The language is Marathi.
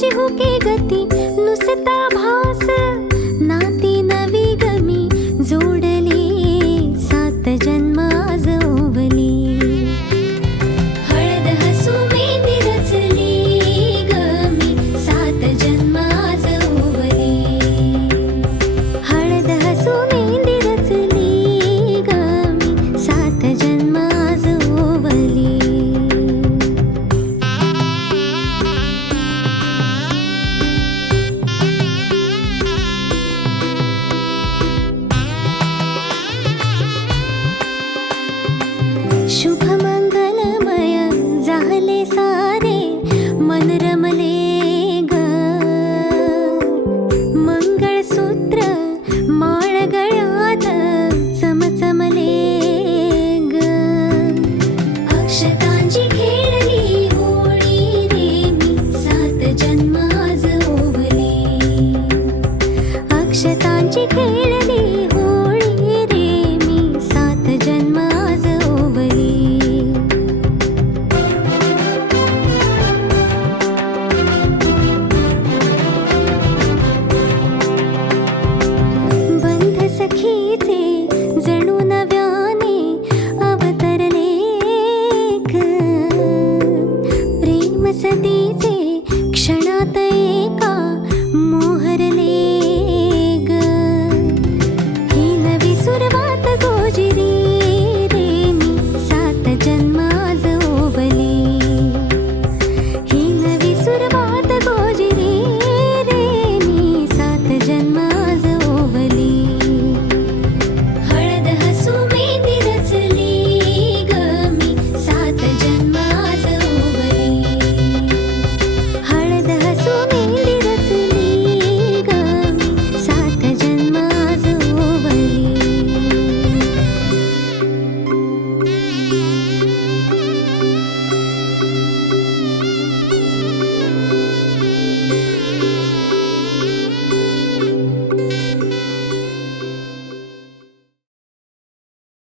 तुझी हुके गती नुसता भास नाती नवी गमी जोडली सात जन्म आज ओवली हळद हसू मेंदी रचली गमी सात जन्म आज ओवली हळद हसू मेंदी रचली गमी सात जन्म आज ओवली शुभ मंगलमय झाले सारे मन रमले ग मंगळसूत्र माळ गळ्यात चमचमले ग अक्षतांची खेळली होळी रे मी सात जन्म आज ओवली अक्षतांची खेळली होळी रे मी सात जन्म आज ओवली बंध सखीचे जणू नव्याने अवतरले ग प्रेम सतीचे क्षणात एका